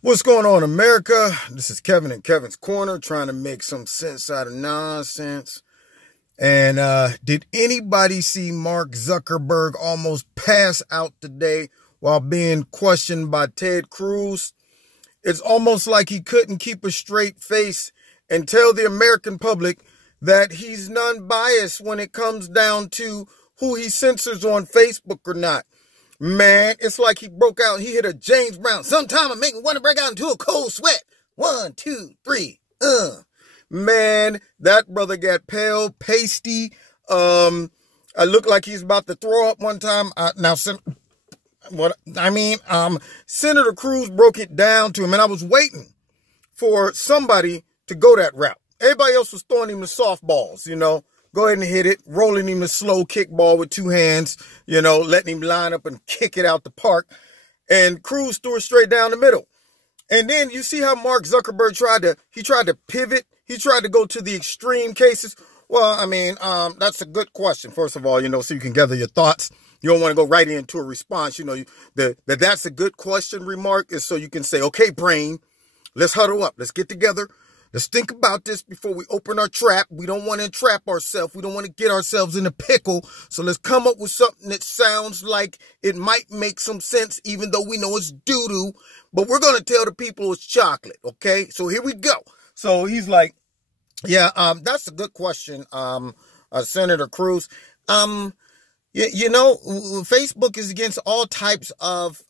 What's going on, America? This is Kevin in Kevin's Corner, trying to make some sense out of nonsense. And did anybody see Mark Zuckerberg almost pass out today while being questioned by Ted Cruz? It's almost like he couldn't keep a straight face and tell the American public that he's non-biased when it comes down to who he censors on Facebook or not. Man, it's like he broke out. He hit a James Brown. Sometime I make me want to break out into a cold sweat. 1, 2, 3. Man, that brother got pale, pasty. I look like he's about to throw up one time. Senator Cruz broke it down to him, and I was waiting for somebody to go that route. Everybody else was throwing him the softballs, Go ahead and hit it, rolling him the slow kickball with two hands, letting him line up and kick it out the park. And Cruz threw it straight down the middle. And then you see how Mark Zuckerberg tried to pivot. He tried to go to the extreme cases. Well, that's a good question, first of all, so you can gather your thoughts. You don't want to go right into a response. That's a good question remark is so you can say, okay, brain, let's huddle up. Let's get together. Let's think about this before we open our trap. We don't want to entrap ourselves. We don't want to get ourselves in a pickle. So let's come up with something that sounds like it might make some sense, even though we know it's doo-doo. But we're going to tell the people it's chocolate, okay? So here we go. So he's like, yeah, that's a good question, Senator Cruz. Facebook is against all types of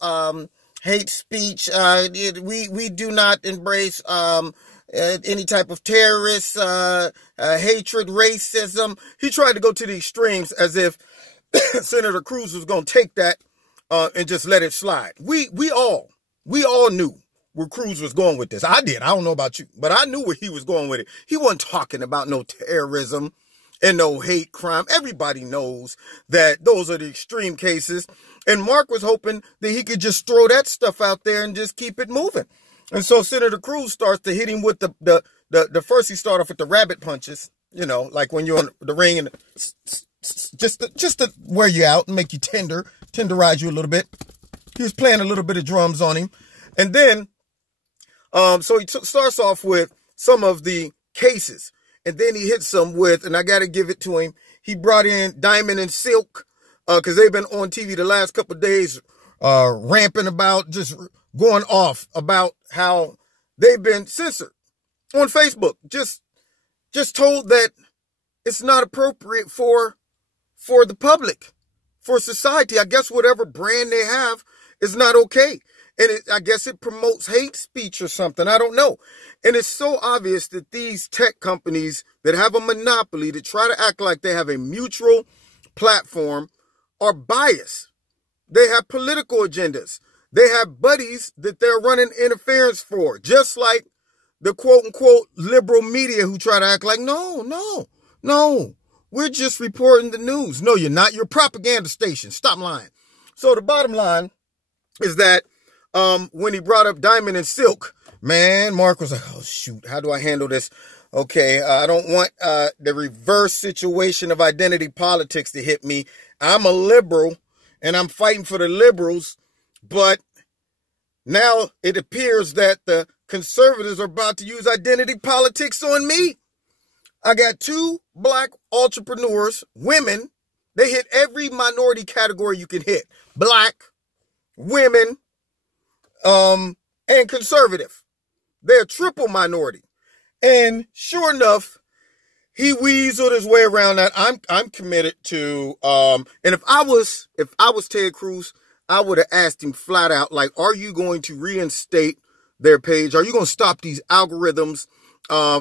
hate speech. We do not embrace any type of terrorist hatred, racism. He tried to go to the extremes as if Senator Cruz was going to take that and just let it slide. We all knew where Cruz was going with this. I did. I don't know about you, but I knew where he was going with it. He wasn't talking about no terrorism and no hate crime. Everybody knows that those are the extreme cases. And Mark was hoping that he could just throw that stuff out there and just keep it moving. And so Senator Cruz starts to hit him with the first he started off with the rabbit punches, like when you're on the ring and just to wear you out and make you tenderize you a little bit. He was playing a little bit of drums on him. And then, so he starts off with some of the cases. And then he hits them with, and I got to give it to him, he brought in Diamond and Silk, because they've been on TV the last couple of days, ramping about, just going off about how they've been censored on Facebook. Just told that it's not appropriate for the public, for society. I guess whatever brand they have is not okay. And I guess it promotes hate speech or something. I don't know. And it's so obvious that these tech companies that have a monopoly that try to act like they have a mutual platform are biased. They have political agendas. They have buddies that they're running interference for, just like the quote-unquote liberal media who try to act like, no, we're just reporting the news. No, you're not. You're a propaganda station. Stop lying. So the bottom line is that when he brought up Diamond and Silk, man, Mark was like, oh, shoot, how do I handle this? Okay, I don't want the reverse situation of identity politics to hit me. I'm a liberal, and I'm fighting for the liberals. But now it appears that the conservatives are about to use identity politics on me. I got 2 black entrepreneurs, women. They hit every minority category you can hit. Black, women, and conservative. They're triple minority. And sure enough, he weaseled his way around that. I'm committed to, and if I was Ted Cruz, I would have asked him flat out, like, are you going to reinstate their page? Are you going to stop these algorithms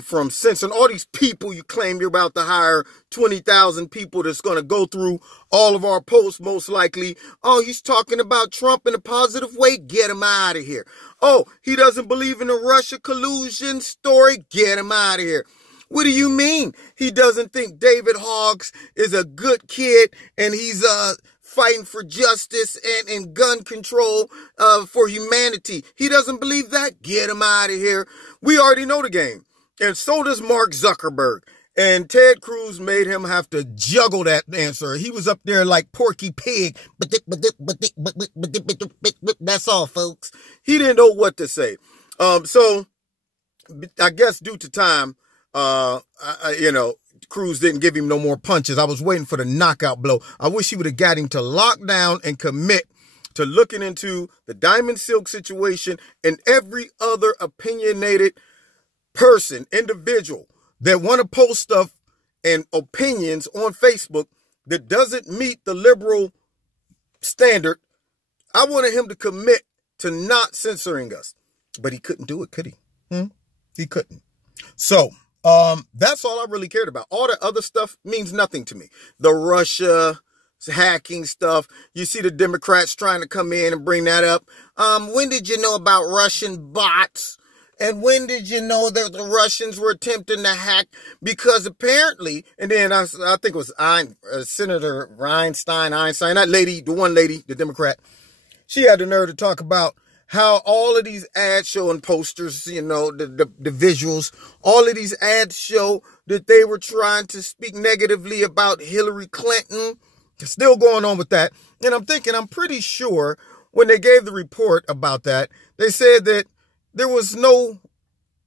from censoring all these people you claim you're about to hire, 20,000 people that's going to go through all of our posts most likely? Oh, he's talking about Trump in a positive way? Get him out of here. Oh, he doesn't believe in the Russia collusion story? Get him out of here. What do you mean? He doesn't think David Hoggs is a good kid and he's fighting for justice and gun control for humanity. He doesn't believe that? Get him out of here. We already know the game. And so does Mark Zuckerberg. And Ted Cruz made him have to juggle that answer. He was up there like Porky Pig. That's all, folks. He didn't know what to say. So I guess due to time, Cruz didn't give him no more punches. I was waiting for the knockout blow. I wish he would have got him to lock down and commit to looking into the Diamond Silk situation and every other opinionated person, individual that want to post stuff and opinions on Facebook that doesn't meet the liberal standard. I wanted him to commit to not censoring us, but he couldn't do it, could he? He couldn't. So that's all I really cared about. All the other stuff means nothing to me. The Russia hacking stuff. You see the Democrats trying to come in and bring that up. When did you know about Russian bots? And when did you know that the Russians were attempting to hack? Because apparently, and then I think it was Senator Einstein, that lady, the one lady, the Democrat, she had the nerve to talk about how all of these ads showing posters, the visuals, all of these ads show that they were trying to speak negatively about Hillary Clinton. Still going on with that. And I'm thinking, I'm pretty sure when they gave the report about that, they said that there was no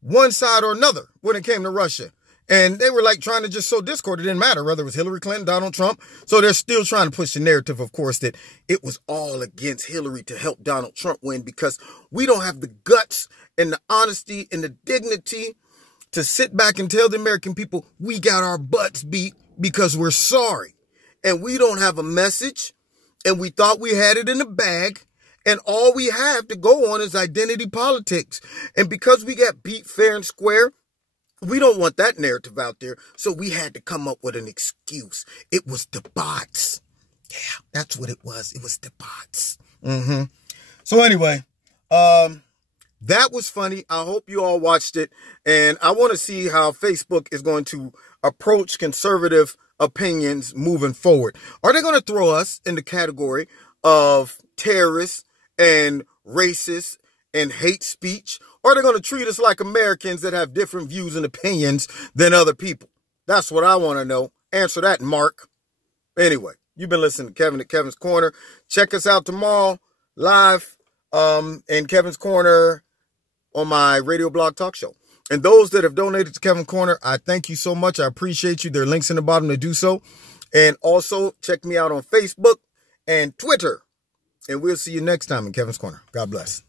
one side or another when it came to Russia. And they were like trying to just sow discord. It didn't matter whether it was Hillary Clinton, Donald Trump. So they're still trying to push the narrative, of course, that it was all against Hillary to help Donald Trump win, because we don't have the guts and the honesty and the dignity to sit back and tell the American people we got our butts beat because we're sorry. And we don't have a message, and we thought we had it in the bag, and all we have to go on is identity politics. And because we got beat fair and square, we don't want that narrative out there, so we had to come up with an excuse. It was the bots. Yeah, that's what it was. It was the bots. So anyway, that was funny. I hope you all watched it, and I want to see how Facebook is going to approach conservative opinions moving forward. Are they going to throw us in the category of terrorists and racists and hate speech? Or are they going to treat us like Americans that have different views and opinions than other people? That's what I want to know. Answer that, Mark. Anyway, you've been listening to Kevin at Kevin's Corner. Check us out tomorrow live in Kevin's Corner on my radio blog talk show. And those that have donated to Kevin Corner, I thank you so much. I appreciate you. There are links in the bottom to do so. And also check me out on Facebook and Twitter. And we'll see you next time in Kevin's Corner. God bless.